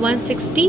160.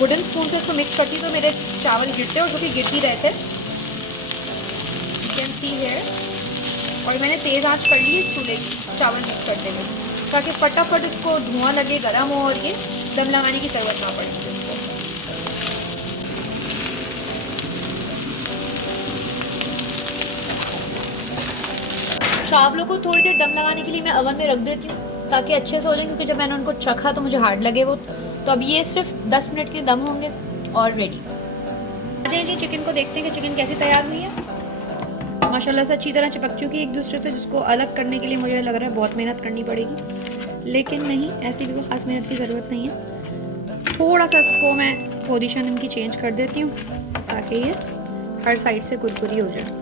Wooden spoon से इसको mix करती तो मेरे चावल गिरते, और जो कि गिर ही रहे थे, यू कैन सी हियर। और मैंने तेज़ आंच कर ली इस चूल्हे की चावल मिक्स करते हुए, ताकि फटाफट इसको धुआं लगे, गर्म हो, और ये दम लगाने की ज़रूरत ना पड़े इसको। चावलों को थोड़ी देर दम लगाने के लिए मैं ओवन में रख देती हूँ ताकि अच्छे से हो जाए, क्योंकि जब मैंने उनको चखा तो मुझे हार्ड लगे वो। तो अब ये सिर्फ 10 मिनट के दम होंगे और रेडी। अच्छा जी, चिकन को देखते हैं कि चिकन कैसी तैयार हुई है। माशाल्लाह से अच्छी तरह चिपक चुकी है एक दूसरे से, जिसको अलग करने के लिए मुझे लग रहा है बहुत मेहनत करनी पड़ेगी, लेकिन नहीं, ऐसी भी कोई ख़ास मेहनत की ज़रूरत नहीं है। थोड़ा सा इसको मैं पोजीशन इनकी चेंज कर देती हूँ ताकि ये हर साइड से कुरकुरी हो जाए।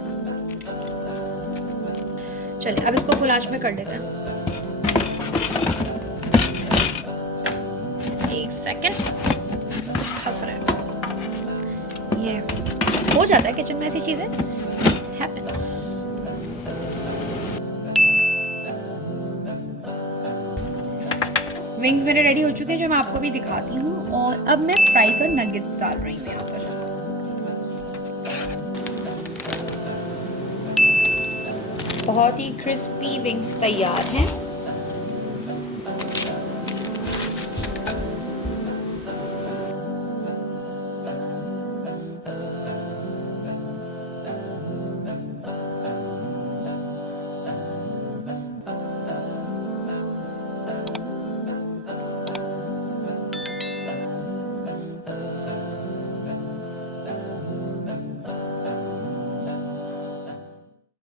चलिए अब इसको फुल आंच में कर लेते हैं। एक सेकेंड, फंस रहा है, ये हो जाता है किचन में, ऐसी चीज़ें happens। विंग्स मेरे रेडी हो चुके हैं, जो मैं आपको भी दिखाती हूँ। और अब मैं फ्राइज और नगेट्स डाल रही हूँ यहाँ पर। बहुत ही क्रिस्पी विंग्स तैयार हैं।